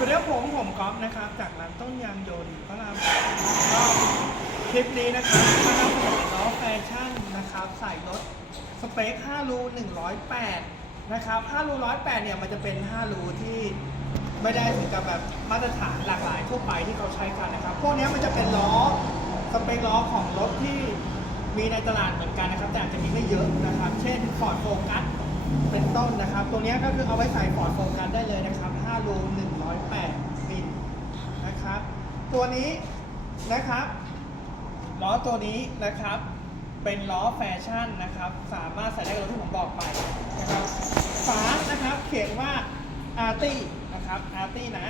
สวัสดีครับผมผมก๊อฟนะครับ จากร้านต้นยางยนต์พระรามก็คลิปนี้นะครับมานำเสนล้อแฟชั่นนะครับ ใส่รถสเปค 5 รู 108 นะครับ 5 รู 108 เนี่ย มันจะเป็น 5 รูที่ไม่ได้ถึงกับแบบมาตรฐานหลากหลายทั่วไปที่เขาใช้กันนะครับ พวกนี้มันจะเป็นล้อสเปคล้อของรถที่มีในตลาดเหมือนกันนะครับ แต่อาจจะมีไม่เยอะนะครับ เช่น Ford Focus เป็นต้นนะครับตัวเนี้ก็คือเอาไว้ใส่ Ford Focus ได้เลยนะครับ5รู108มิลนะครับ ตัวนี้นะครับล้อตัวนี้นะครับเป็นล้อแฟชั่นนะครับ สามารถใส่ได้กับรถที่ผมบอกไปนะครับฝานะครับเขียนว่าอาร์ตี้นะครับอาร์ตี้นะ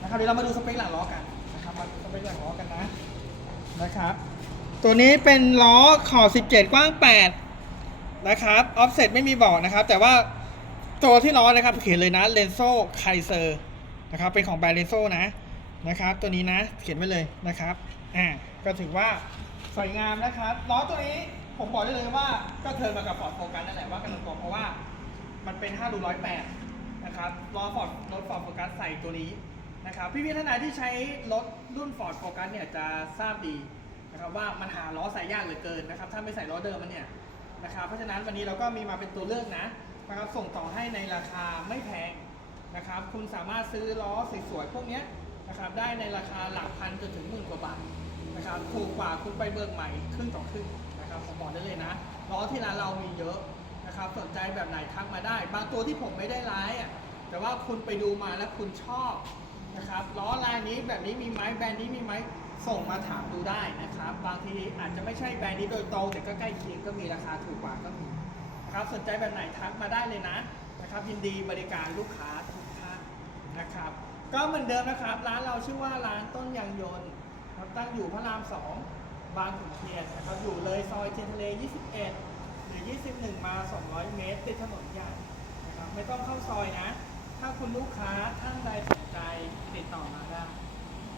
นะครับเดี๋ยวเรามาดูสเปคหลังล้อกันนะครับมาดูสเปคหลังล้อกันนะนะครับ ตัวนี้เป็นล้อขอบ 17 กว้าง 8 นะครับออฟเซตไม่มีบอกนะครับ แต่ว่าตัวที่ล้อนะครับเขียนเลยนะเลนโซไคเซอร์นะครับเป็นของแบรนด์เลนโซนะนะครับ ตัวนี้นะเขียนไว้เลยนะครับอ่าก็ถือว่าสวยงามนะครับล้อตัวนี้ผมบอกได้เลยว่าก็เทินมากับฟอร์ดโฟกัสนั่นแหละว่ากันตรงๆเพราะว่ามันเป็น5รูร้อยแปดนะครับล้อฟอร์ดรถฟอร์ดโฟกัสใส่ตัวนี้นะครับพี่พี่ท่านไหนที่ใช้รถรุ่นฟอร์ดโฟกัสเนี่ยจะทราบดีนะครับว่ามันหาล้อใส่ยากเหลือเกินนะครับถ้าไม่ใส่ล้อเดิมมันเนี่ย นะครับเพราะฉะนั้นวันนี้เราก็มีมาเป็นตัวเลือกนะนะครับส่งต่อให้ในราคาไม่แพงนะครับ คุณสามารถซื้อล้อสวยๆพวกนี้นะครับได้ในราคาหลักพันจนถึงหมื่นกว่าบาทนะครับถูกกว่าคุณไปเบิกใหม่ครึ่งต่อครึ่งนะครับผมบอกได้เลยนะล้อที่ร้านเรามีเยอะนะครับสนใจแบบไหนทักมาได้ บางตัวที่ผมไม่ได้ร้ายอะแต่ว่าคุณไปดูมาแล้วคุณชอบ นะครับล้อลายนี้แบบนี้มีไหมแบรนด์นี้มีไหมส่งมาถามดูได้นะครับ บางทีอาจจะไม่ใช่แบรนด์นี้โดยตรงแต่ก็ใกล้เคียงก็มีราคาถูกกว่าก็มีนะครับสนใจแบบไหนทักมาได้เลยนะนะครับยินดีบริการลูกค้าทุกท่านนะครับ ก็เหมือนเดิมนะครับ ร้านเราชื่อว่าร้านต้นยางยนต์ครับตั้งอยู่พระรามสองบางขุนเทียนนะครับอยู่เลยซอยเทียนทะเล 21 หรือ 21 มา 200 เมตรติดถนนใหญ่นะครับไม่ต้องเข้าซอยนะ ถ้าคุณลูกค้าท่านใดสนใจติดต่อมาได้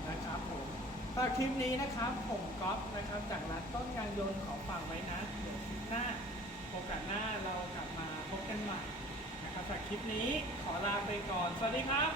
นะครับผมต่อคลิปนี้นะครับผมก๊อฟนะครับ จากร้านต้นยางยนต์ขอฝากไว้นะเดี๋ยวคลิปหน้าโอกาสหน้าเรากลับมาพบกันใหม่นะครับจากคลิปนี้ขอลาไปก่อน สวัสดีครับ